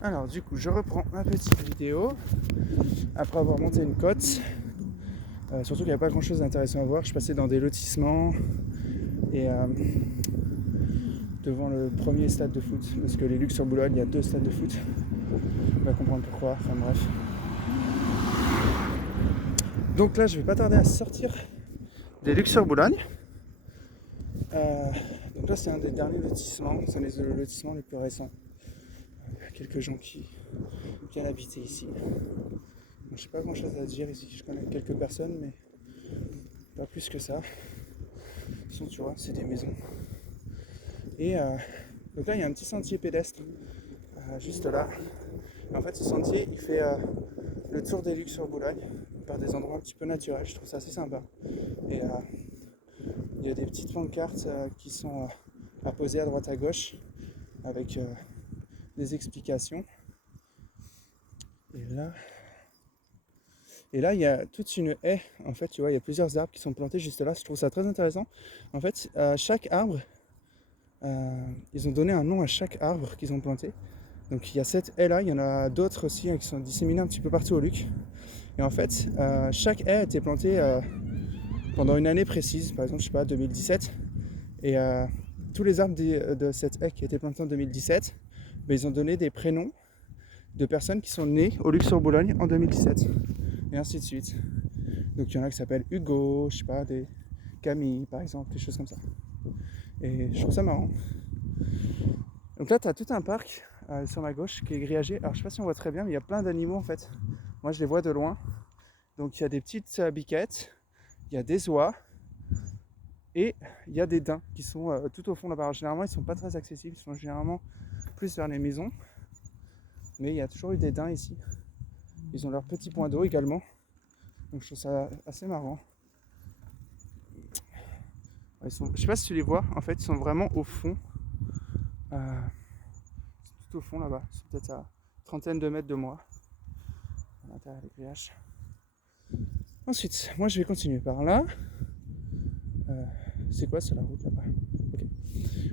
Alors du coup je reprends ma petite vidéo après avoir monté une côte. Surtout qu'il n'y a pas grand chose d'intéressant à voir. Je passais dans des lotissements et devant le premier stade de foot, parce que les Luxe-sur-Boulogne, il y a 2 stades de foot. On va comprendre pourquoi, enfin bref. Donc là je vais pas tarder à sortir des Luxe-sur-Boulogne. Donc là c'est un des derniers lotissements, c'est un des lotissements les plus récents. Il y a quelques gens qui viennent habiter ici. Bon, je n'ai pas grand chose à dire ici, je connais quelques personnes mais pas plus que ça. De toute façon tu vois, c'est des maisons. Et donc là il y a un petit sentier pédestre juste là. Et en fait ce sentier il fait le tour des Luxe-sur-Boulogne par des endroits un petit peu naturels, je trouve ça assez sympa. Et il y a des petites pancartes qui sont apposées à droite à gauche avec des explications. Et là, il y a toute une haie. En fait, tu vois, il y a plusieurs arbres qui sont plantés juste là. Je trouve ça très intéressant. En fait, chaque arbre, ils ont donné un nom à chaque arbre qu'ils ont planté. Donc il y a cette haie-là, il y en a d'autres aussi qui sont disséminées un petit peu partout au Luc. Et en fait, chaque haie a été plantée pendant une année précise, par exemple, je sais pas, 2017. Et tous les arbres de cette haie qui a été plantée en 2017, ils ont donné des prénoms de personnes qui sont nées au Luxe-sur-Boulogne en 2017. Et ainsi de suite. Donc il y en a qui s'appellent Hugo, je sais pas, des Camille par exemple, des choses comme ça. Et je trouve ça marrant. Donc là tu as tout un parc sur ma gauche qui est grillagé. Alors je sais pas si on voit très bien, mais il y a plein d'animaux en fait. Moi je les vois de loin. Donc il y a des petites biquettes, il y a des oies et il y a des daims qui sont tout au fond là-bas. Alors, généralement ils sont pas très accessibles, ils sont généralement plus vers les maisons. Mais il y a toujours eu des daims ici. Ils ont leur petit point d'eau également. Donc je trouve ça assez marrant. Je sais pas si tu les vois, en fait ils sont vraiment au fond. Tout au fond là-bas. Ils sont peut-être à une trentaine de mètres de moi. À l'intérieur des grillages. Ensuite, moi je vais continuer par là. C'est quoi sur la route là-bas? Okay.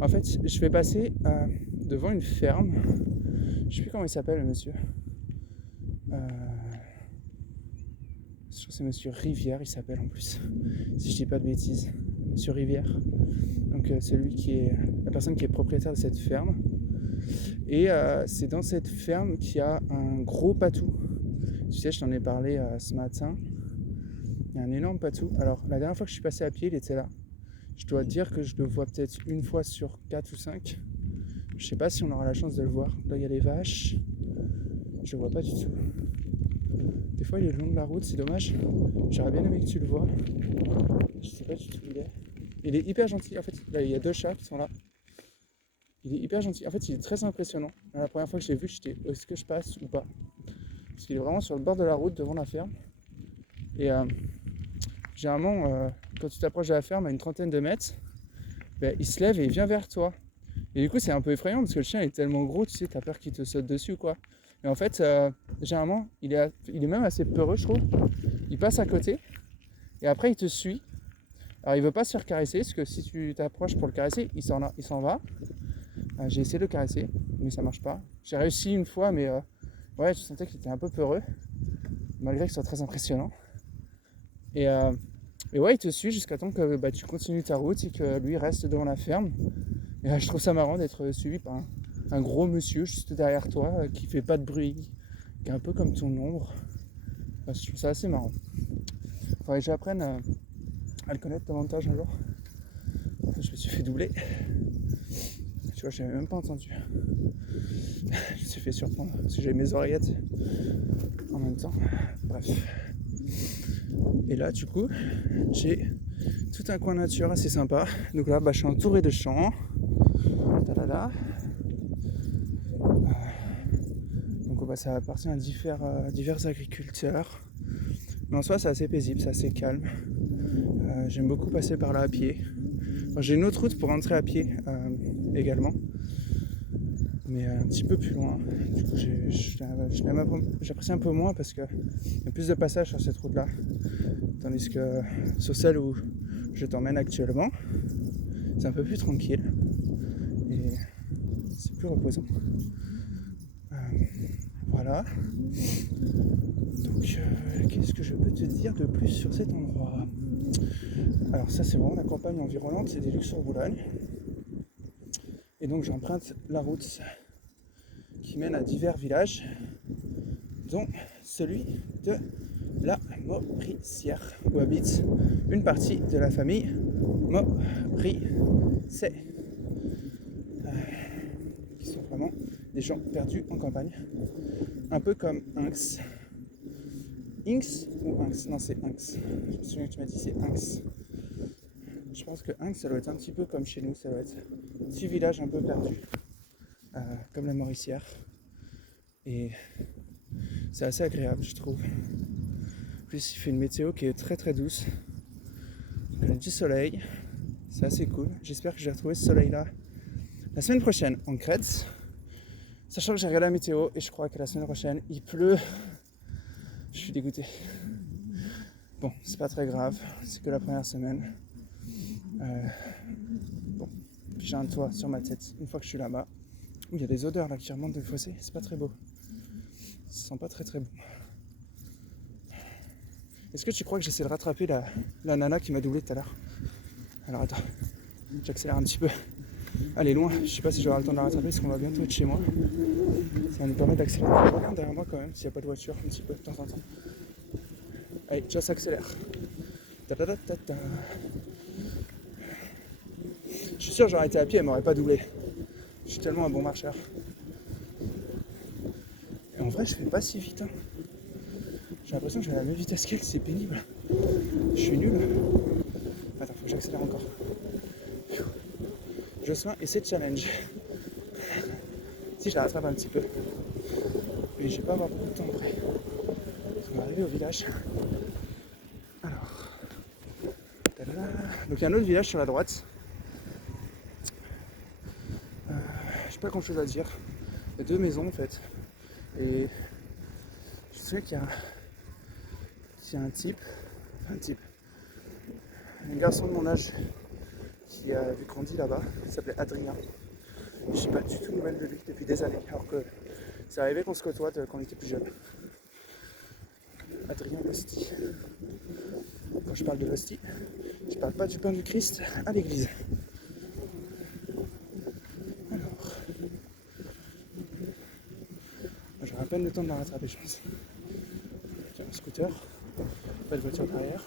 En fait, je vais passer devant une ferme. Je sais plus comment il s'appelle le monsieur. Je crois que c'est monsieur Rivière, il s'appelle en plus. Si je dis pas de bêtises. Monsieur Rivière. Donc celui qui est la personne qui est propriétaire de cette ferme. Et c'est dans cette ferme qu'il y a un gros patou. Tu sais, je t'en ai parlé ce matin. Il y a un énorme patou. Alors, la dernière fois que je suis passé à pied, il était là. Je dois te dire que je le vois peut-être une fois sur 4 ou 5. Je sais pas si on aura la chance de le voir. Là, il y a les vaches. Je le vois pas du tout. Des fois, il est le long de la route, c'est dommage. J'aurais bien aimé que tu le vois. Je sais pas du tout où il est. Il est hyper gentil. En fait, là, il y a 2 chats qui sont là. Il est hyper gentil. En fait, il est très impressionnant. La première fois que je l'ai vu, j'étais est-ce que je passe ou pas? Parce qu'il est vraiment sur le bord de la route devant la ferme. Et généralement, quand tu t'approches de la ferme à une trentaine de mètres, il se lève et il vient vers toi. Et du coup, c'est un peu effrayant parce que le chien est tellement gros, tu sais, t'as peur qu'il te saute dessus, quoi. Et en fait, généralement, il est même assez peureux, je trouve. Il passe à côté et après, il te suit. Alors, il veut pas se faire caresser parce que si tu t'approches pour le caresser, il s'en va. J'ai essayé de le caresser, mais ça marche pas. J'ai réussi une fois, mais ouais, je sentais qu'il était un peu peureux, malgré que ce soit très impressionnant. Et ouais, il te suit jusqu'à temps que tu continues ta route et que lui reste devant la ferme. Et je trouve ça marrant d'être suivi par un gros monsieur juste derrière toi qui fait pas de bruit, qui est un peu comme ton ombre. Je trouve ça assez marrant. Faudrait que j'apprenne à le connaître davantage un jour. Je me suis fait doubler. Tu vois, j'avais même pas entendu. Je me suis fait surprendre parce que j'avais mes oreillettes en même temps. Bref. Et là, du coup, j'ai tout un coin nature assez sympa. Donc là, je suis entouré de champs. Donc ça appartient à divers agriculteurs. Mais en soi, c'est assez paisible, c'est assez calme. J'aime beaucoup passer par là à pied. Enfin, j'ai une autre route pour rentrer à pied également. Mais un petit peu plus loin. Du coup, j'apprécie un peu moins parce qu'il y a plus de passages sur cette route-là. Tandis que sur celle où je t'emmène actuellement, c'est un peu plus tranquille. Et c'est plus reposant. Voilà. Donc, qu'est-ce que je peux te dire de plus sur cet endroit? Alors ça, c'est vraiment la campagne environnante, c'est des Luxembourg-Boulogne. Et donc j'emprunte la route qui mène à divers villages, dont celui de la Mauricière, où habite une partie de la famille Mauricais, qui sont vraiment des gens perdus en campagne, un peu comme Inx. Inx ou Inx? Non, c'est Inx. Je me souviens que tu m'as dit c'est Inx. Je pense que Inx, ça doit être un petit peu comme chez nous, ça doit être un petit village un peu perdu, comme la Mauricière. Et c'est assez agréable, je trouve. En plus, il fait une météo qui est très très douce. Il y a du soleil, c'est assez cool. J'espère que je vais retrouver ce soleil-là la semaine prochaine en Crète. Sachant que j'ai regardé la météo et je crois que la semaine prochaine, il pleut. Je suis dégoûté. Bon, c'est pas très grave, c'est que la première semaine. Bon, puis j'ai un toit sur ma tête une fois que je suis là-bas. Il y a des odeurs là qui remontent du fossé, c'est pas très beau. Ça sent pas très très bon. Est-ce que tu crois que j'essaie de rattraper la nana qui m'a doublé tout à l'heure? Alors attends, j'accélère un petit peu. Elle est loin, je sais pas si j'aurai le temps de la rattraper parce qu'on va bientôt être chez moi. Ça va nous permettre d'accélérer. Je regarde derrière moi quand même s'il n'y a pas de voiture un petit peu de temps en temps. Allez, déjà ça accélère. Ta-da-da-ta-ta. Je suis sûr que j'aurais été à pied, elle m'aurait pas doublé. Je suis tellement un bon marcheur. Et en vrai, je fais pas si vite. Hein. J'ai l'impression que j'ai la même vitesse qu'elle, c'est pénible. Je suis nul. Attends, faut que j'accélère encore. Jocelyn et ses challenges. Si je la rattrape un petit peu. Mais je vais pas avoir beaucoup de temps après. On va arriver au village. Alors. Tadada. Donc il y a un autre village sur la droite. J'ai pas grand chose à dire. Il y a deux maisons en fait. Et je sais qu'il y a un type, un garçon de mon âge qui a grandi là-bas, il s'appelait Adrien. Je sais pas du tout nouvelle de lui depuis des années, alors que c'est arrivé qu'on se côtoie quand on était plus jeune. Adrien Losti. Quand je parle de l'hostie, je parle pas du pain du Christ à l'église. Alors, j'aurai à peine le temps de la rattraper, je pense. Tiens, un scooter, pas de voiture derrière.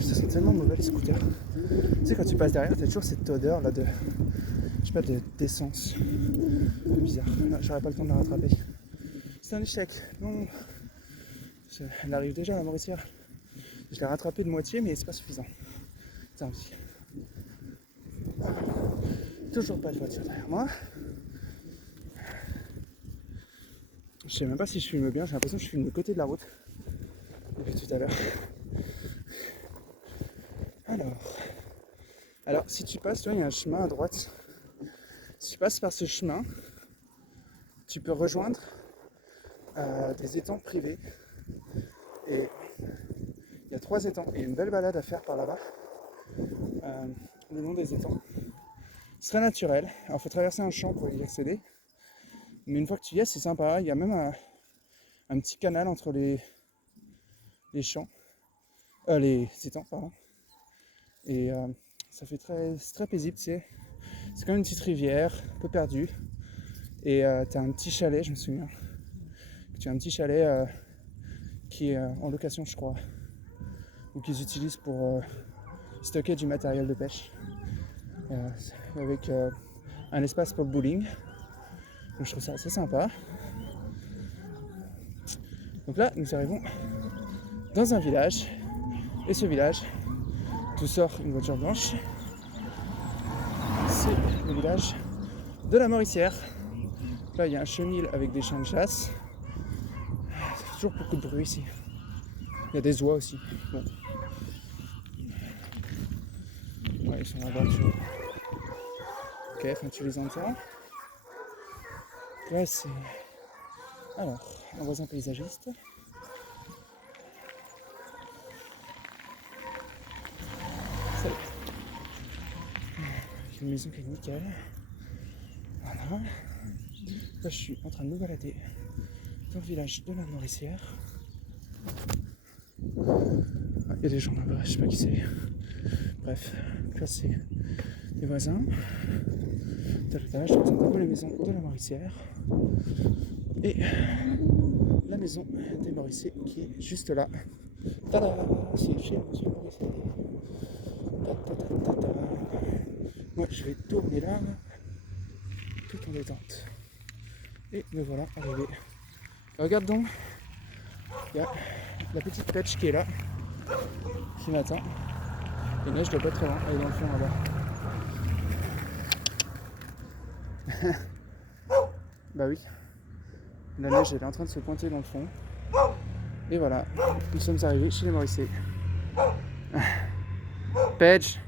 Ça sent tellement mauvais les scooters. Tu sais, quand tu passes derrière, t'as toujours cette odeur là de, je sais pas, d'essence. C'est bizarre. Non, j'aurais pas le temps de la rattraper. C'est un échec. Non. Elle arrive déjà à la Mauricière. Je l'ai rattrapée de moitié, mais c'est pas suffisant. Tant pis. Toujours pas de voiture derrière moi. Je sais même pas si je filme bien, j'ai l'impression que je filme le côté de la route. Depuis tout à l'heure. Alors, si tu passes, tu vois, il y a un chemin à droite. Si tu passes par ce chemin, tu peux rejoindre des étangs privés. Et il y a 3 étangs. Et une belle balade à faire par là-bas, le long des étangs. C'est très naturel. Alors, il faut traverser un champ pour y accéder. Mais une fois que tu y es, c'est sympa. Il y a même un petit canal entre les champs. Les étangs, pardon. Et c'est très paisible, tu sais. C'est comme une petite rivière, un peu perdue. Et t'as un petit chalet, je me souviens. Tu as un petit chalet qui est en location, je crois. Ou qu'ils utilisent pour stocker du matériel de pêche. Avec un espace pour le bowling. Donc je trouve ça assez sympa. Donc là, nous arrivons dans un village. Et ce village, tout sort une voiture blanche. C'est le village de la Mauricière. Là, il y a un chenil avec des chiens de chasse. Ça fait toujours beaucoup de bruit ici. Il y a des oies aussi. Bon. Ouais, ils sont là-bas, tu vois. Ok, enfin, tu les entends. Là, c'est... Alors, un voisin paysagiste. Salut. avec une maison qui est nickel. Voilà. Là, je suis en train de me balader dans le village de la Mauricière. Il y a des gens là-bas, je sais pas qui c'est. Bref, là c'est les voisins. Je te présente un peu les maisons de la Mauricière. Et la maison des Mauriciers qui est juste là. Tada! C'est chez Monsieur Mauricier. Moi je vais tourner là, tout en détente. Et me voilà arrivé. Regarde donc, il y a la petite pêche qui est là, qui m'attend. Et neige doit pas être très loin, elle est dans le fond là-bas. Bah oui, la neige elle est en train de se pointer dans le fond. Et voilà, nous sommes arrivés chez les Mauriciers. Pêche.